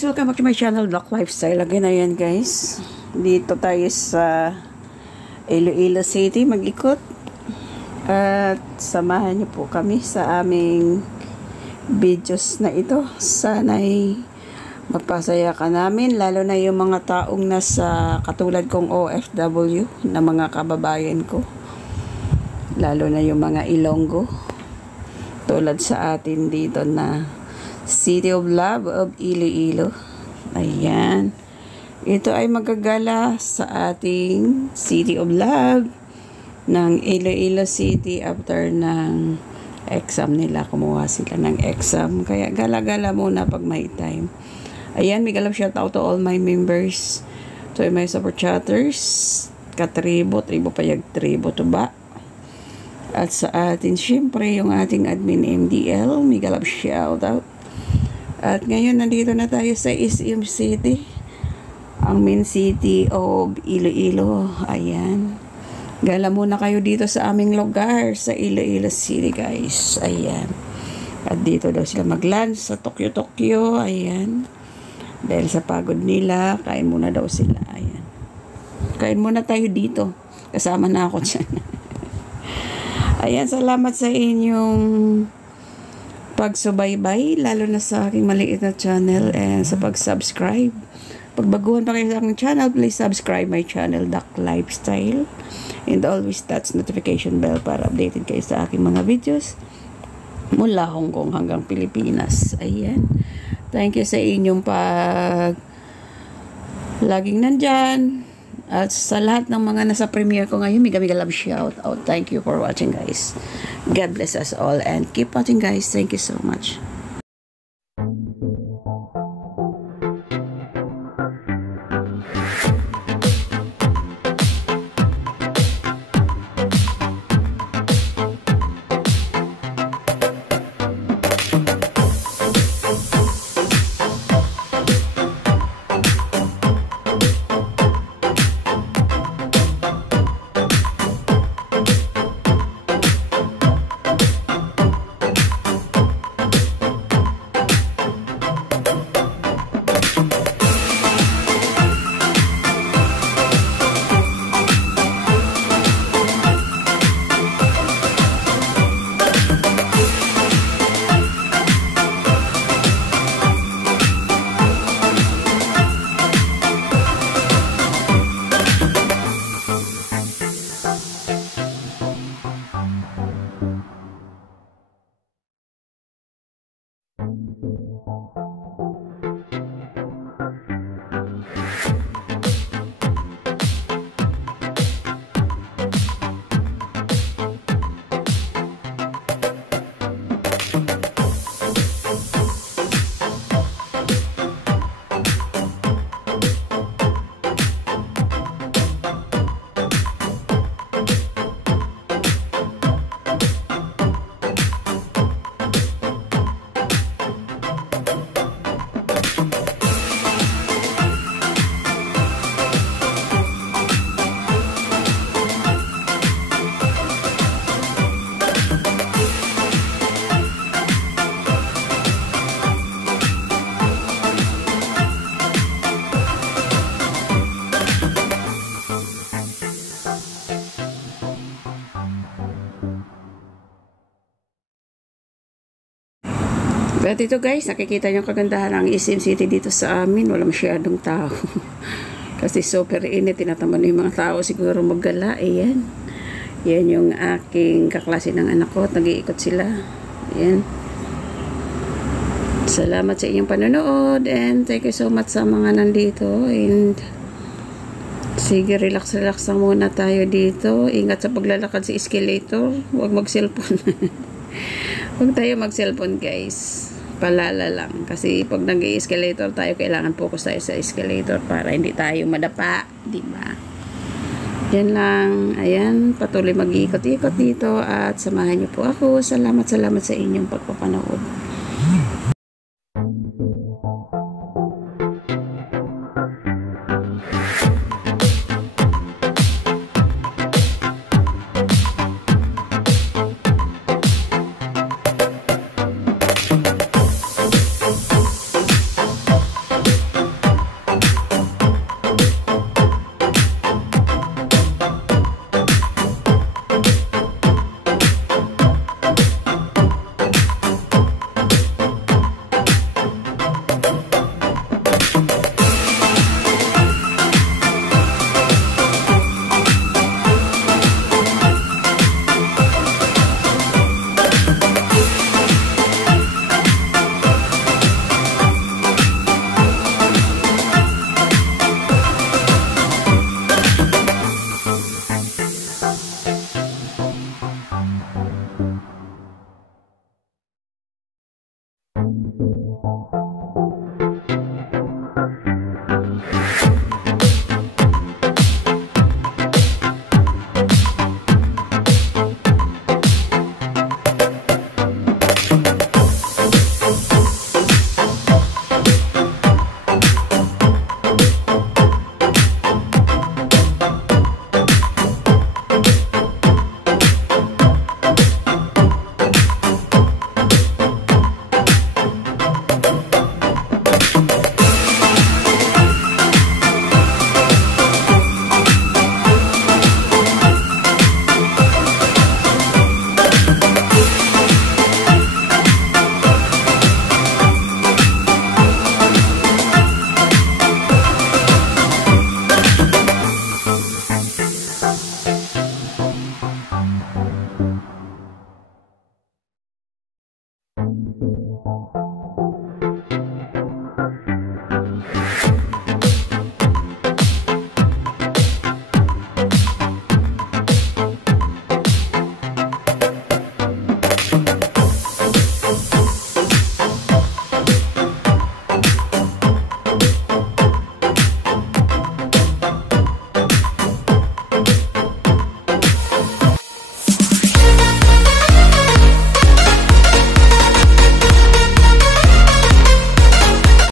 guys, welcome back to my channel, Black Lifestyle. Again, ayan guys, dito tayo sa Iloilo City mag-ikot. At samahan niyo po kami sa aming videos na ito. Sana'y mapasaya ka namin, lalo na yung mga taong nasa katulad kong OFW na mga kababayan ko. Lalo na yung mga Ilonggo. Tulad sa atin dito na City of Love of Iloilo. Ayan. Ito ay magagala sa ating City of Love ng Iloilo City after ng exam nila. Kumuha sila ng exam. Kaya gala-gala muna pag may time. Ayan, may galap shout out to all my members. So, may support chatters. Katribo, tribo payag tribo to ba? At sa atin, syempre, yung ating admin MDL. May galap shout out. At ngayon, nandito na tayo sa SM City. Ang main city of Iloilo. Ayan. Gala muna kayo dito sa aming lugar sa Iloilo City, guys. Ayan. At dito daw sila mag-lunch sa Tokyo. Ayan. Dahil sa pagod nila, kain muna daw sila. Ayan. Kain muna tayo dito. Kasama na ako dyan. Ayan, salamat sa inyong pagsubaybay, lalo na sa aking maliit na channel and sa pag-subscribe. Pag baguhan pa kayo sa aking channel, please subscribe my channel, Duck Lifestyle. And always touch notification bell para updated kayo sa aking mga videos mula Hong Kong hanggang Pilipinas. Ayan. Thank you sa inyong pag laging nandyan. At sa lahat ng mga nasa premiere ko ngayon, mega love shout out. Thank you for watching, guys. God bless us all and keep watching, guys. Thank you so much. At ito guys, nakikita nyo kagandahan ng SM City dito sa amin. Wala masyadong tao. Kasi super init. Tinataman yung mga tao siguro maggala. Ayan. Yan yung aking kaklase ng anak ko. Nag-iikot sila. Ayan. Salamat sa inyong panonood. And thank you so much sa mga nandito. And sige, relax lang muna tayo dito. Ingat sa paglalakad sa escalator. Huwag mag-cellphone. Huwag tayo mag-cellphone guys. Palala lang. Kasi pag nag-escalator tayo, kailangan focus tayo sa escalator para hindi tayo madapa. Diba? Yan lang. Ayan. Patuloy mag-iikot-ikot dito at samahan niyo po ako. Salamat sa inyong pagpapanood.